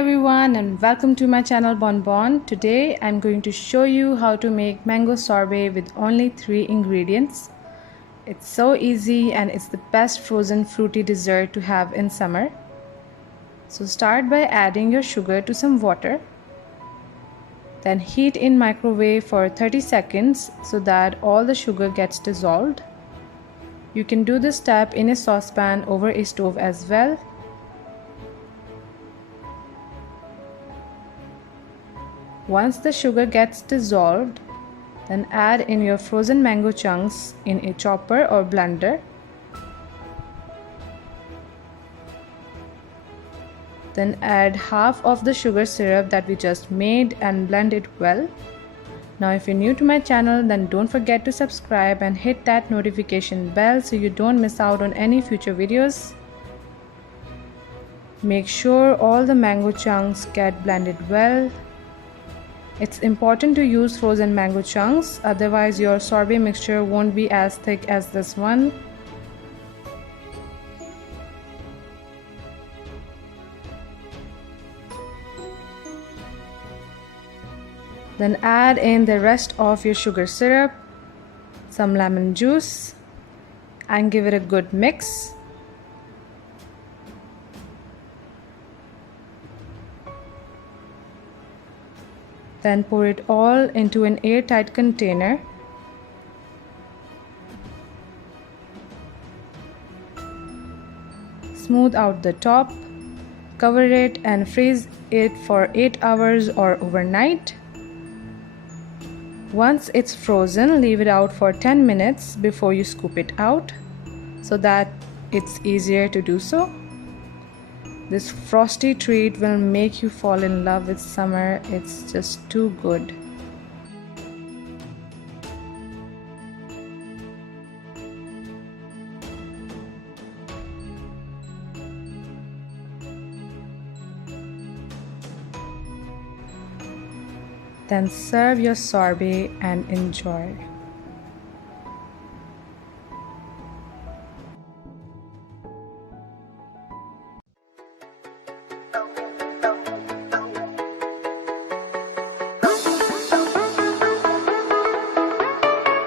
everyone and welcome to my channel Bonbon. Today I'm going to show you how to make mango sorbet with only 3 ingredients. It's so easy and it's the best frozen fruity dessert to have in summer. So start by adding your sugar to some water. Then heat in microwave for 30 seconds so that all the sugar gets dissolved. You can do this step in a saucepan over a stove as well. Once the sugar gets dissolved, then add in your frozen mango chunks in a chopper or blender. Then add half of the sugar syrup that we just made and blend it well. Now if you're new to my channel, then don't forget to subscribe and hit that notification bell so you don't miss out on any future videos. Make sure all the mango chunks get blended well. It's important to use frozen mango chunks, otherwise your sorbet mixture won't be as thick as this one. Then add in the rest of your sugar syrup, some lemon juice, and give it a good mix. Then pour it all into an airtight container. Smooth out the top, cover it and freeze it for 8 hours or overnight. Once it's frozen, leave it out for 10 minutes before you scoop it out so that it's easier to do so. This frosty treat will make you fall in love with summer. It's just too good. Then serve your sorbet and enjoy.